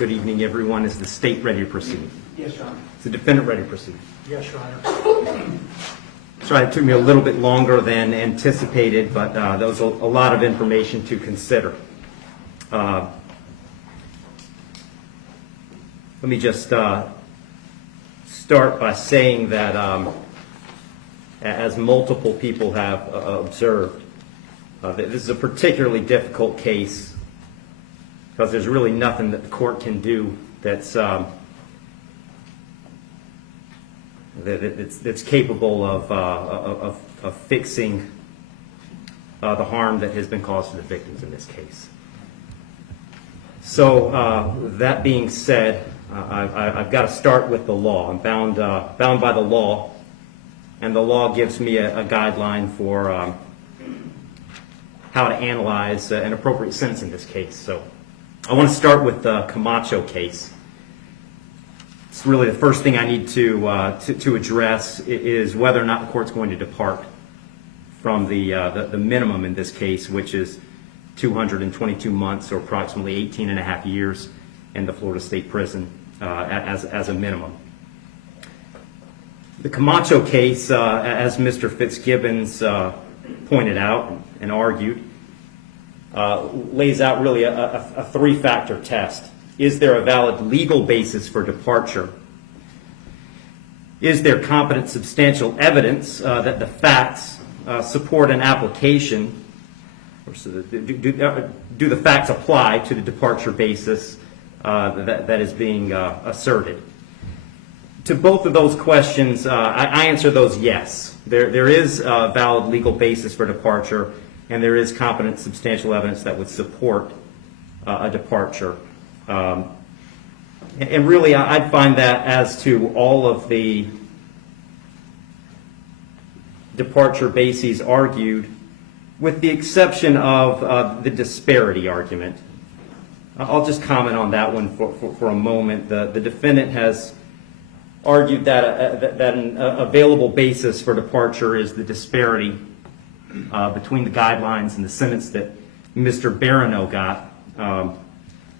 Good evening, everyone. Is the state ready to proceed? Yes, Your Honor. Is the defendant ready to proceed? Yes, Your Honor. Sorry, it took me a little bit longer than anticipated, but there was a lot of information to consider. Let me just start by saying that as multiple people have observed, this is a particularly difficult case because there's really nothing that the court can do that's capable of fixing the harm that has been caused to the victims in this case. So that being said, I've got to start with the law. I'm bound by the law, and the law gives me a guideline for how to analyze an appropriate sentence in this case. So I want to start with the Camacho case. It's really the first thing I need to address is whether or not the court's going to depart from the minimum in this case, which is 222 months or approximately 18 and a half years in the Florida State Prison as a minimum. The Camacho case, as Mr. Fitzgibbons pointed out and argued, lays out really a three-factor test. Is there a valid legal basis for departure? Is there competent substantial evidence that the facts support an application? Or do the facts apply to the departure basis that is being asserted? To both of those questions, I answer those yes. There is a valid legal basis for departure, and there is competent substantial evidence that would support a departure. And really, I'd find that as to all of the departure bases argued, with the exception of the disparity argument. I'll just comment on that one for a moment. The defendant has argued that an available basis for departure is the disparity between the guidelines and the sentence that Mr. Barano got.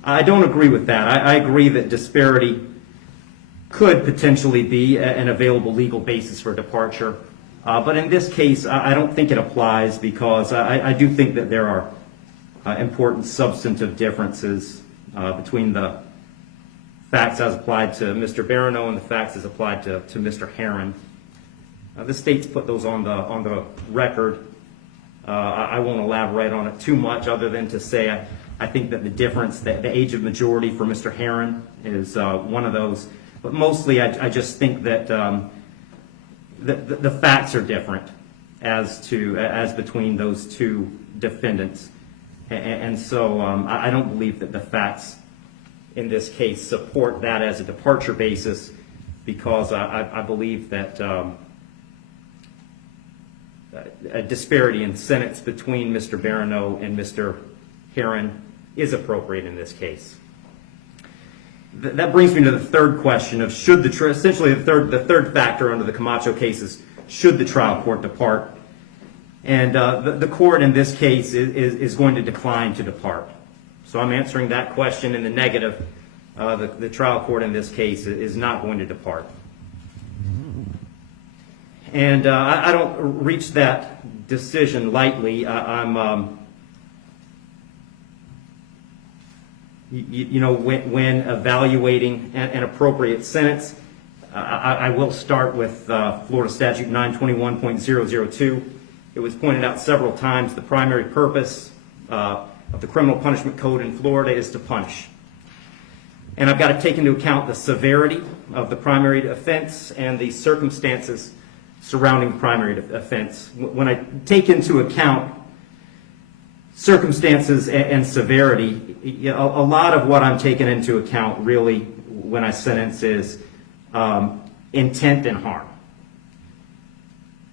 I don't agree with that. I agree that disparity could potentially be an available legal basis for departure. But in this case, I don't think it applies because I do think that there are important substantive differences between the facts as applied to Mr. Barano and the facts as applied to Mr. Herrin. The state's put those on the record. I won't elaborate on it too much other than to say I think that the difference, the age of majority for Mr. Herrin is one of those. But mostly I just think that the facts are different as between those two defendants. And so I don't believe that the facts in this case support that as a departure basis because I believe that a disparity in sentence between Mr. Barano and Mr. Herrin is appropriate in this case. That brings me to the third question of should essentially the third factor under the Camacho case is should the trial court depart? And the court in this case is going to decline to depart. So I'm answering that question in the negative. The trial court in this case is not going to depart. And I don't reach that decision lightly. When evaluating an appropriate sentence, I will start with Florida Statute 921.002. It was pointed out several times the primary purpose of the criminal punishment code in Florida is to punish. And I've got to take into account the severity of the primary offense and the circumstances surrounding the primary offense. When I take into account circumstances and severity, a lot of what I'm taking into account really when I sentence is intent and harm.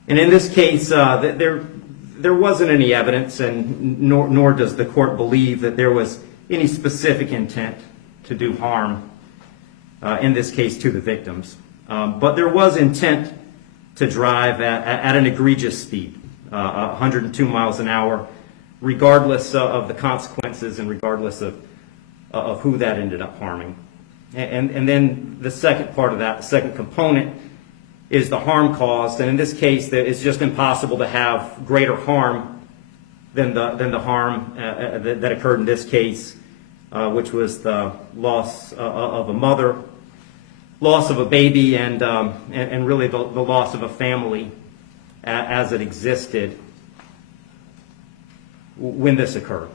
And in this case, there wasn't any evidence, and nor does the court believe that there was any specific intent to do harm, in this case to the victims. But there was intent to drive at an egregious speed, 102 miles an hour, regardless of the consequences and regardless of of who that ended up harming. And then the second part of that, the second component, is the harm caused. And in this case, it's just impossible to have greater harm than the harm that occurred in this case, which was the loss of a mother, loss of a baby, and really the loss of a family as it existed when this occurred.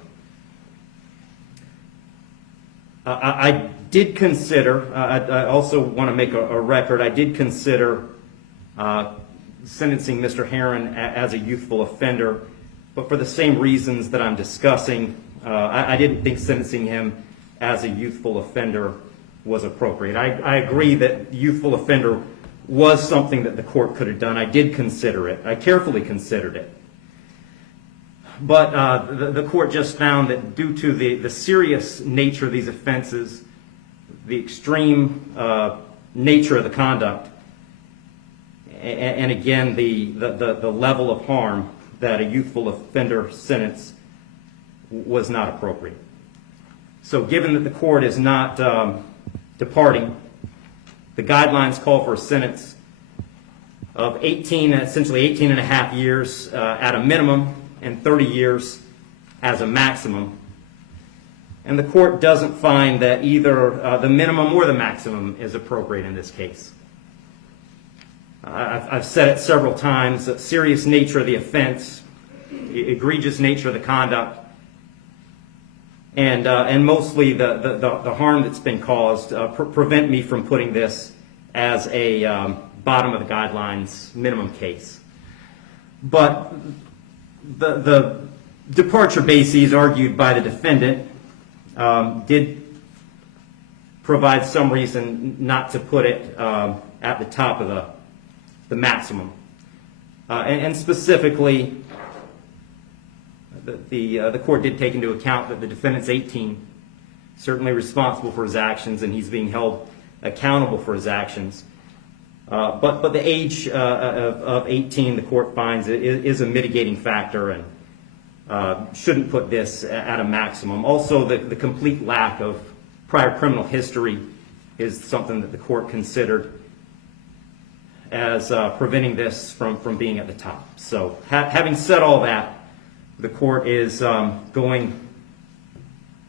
I did consider, I also want to make a record, I did consider sentencing Mr. Herrin as a youthful offender, but for the same reasons that I'm discussing, I didn't think sentencing him as a youthful offender was appropriate. I agree that youthful offender was something that the court could have done. I did consider it. I carefully considered it. But the court just found that due to the serious nature of these offenses, the extreme nature of the conduct, and again, the level of harm, that a youthful offender sentence was not appropriate. So given that the court is not departing, the guidelines call for a sentence of 18, essentially 18 and a half years at a minimum, and 30 years as a maximum. And the court doesn't find that either the minimum or the maximum is appropriate in this case. I've said it several times, the serious nature of the offense, egregious nature of the conduct, and mostly the harm that's been caused prevent me from putting this as a bottom of the guidelines minimum case. But the departure bases argued by the defendant did provide some reason not to put it at the top of the maximum. And specifically, the court did take into account that the defendant's 18, certainly responsible for his actions, and he's being held accountable for his actions. But the age of 18, the court finds, is a mitigating factor and shouldn't put this at a maximum. Also, the complete lack of prior criminal history is something that the court considered as preventing this from being at the top. So having said all that, the court is going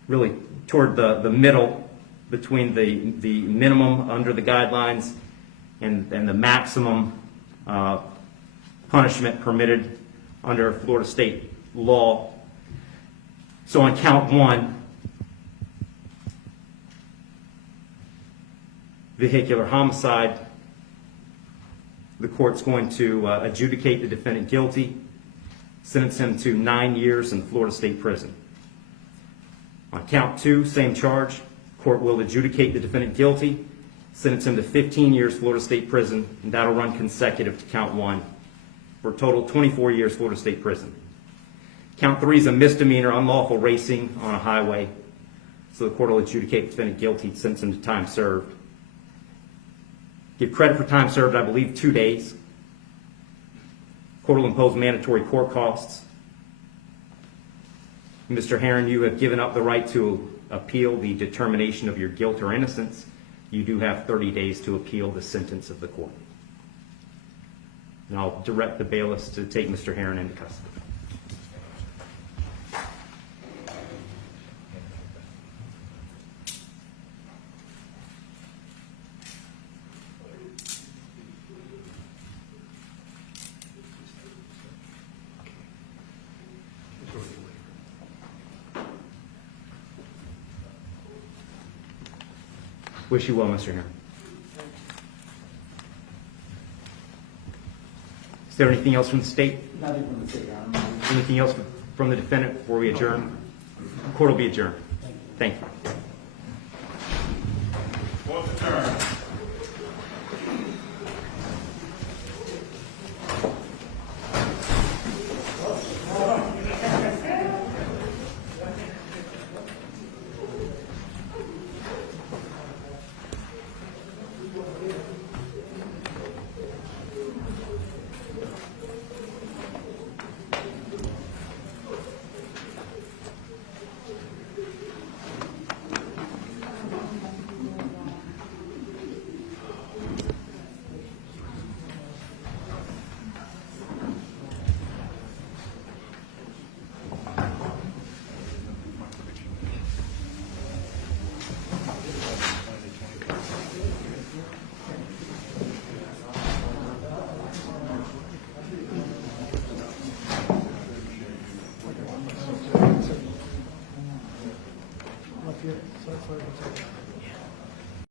really toward the middle between the minimum under the guidelines and the maximum punishment permitted under Florida state law. So on count one, vehicular homicide, the court's going to adjudicate the defendant guilty, sentence him to 9 years in Florida state prison. On count two, same charge, court will adjudicate the defendant guilty, sentence him to 15 years Florida state prison, and that'll run consecutive to count one, for a total of 24 years Florida state prison. Count three is a misdemeanor, unlawful racing on a highway, so the court will adjudicate the defendant guilty, sentence him to time served. Give credit for time served, I believe, 2 days. Court will impose mandatory court costs. Mr. Herrin, you have given up the right to appeal the determination of your guilt or innocence. You do have 30 days to appeal the sentence of the court. And I'll direct the bailiffs to take Mr. Herrin into custody. Wish you well, Mr. Herrin. Is there anything else from the state? Nothing from the state, Your Honor. Anything else from the defendant before we adjourn? Court will be adjourned. Thank you. Court adjourned. Counselor,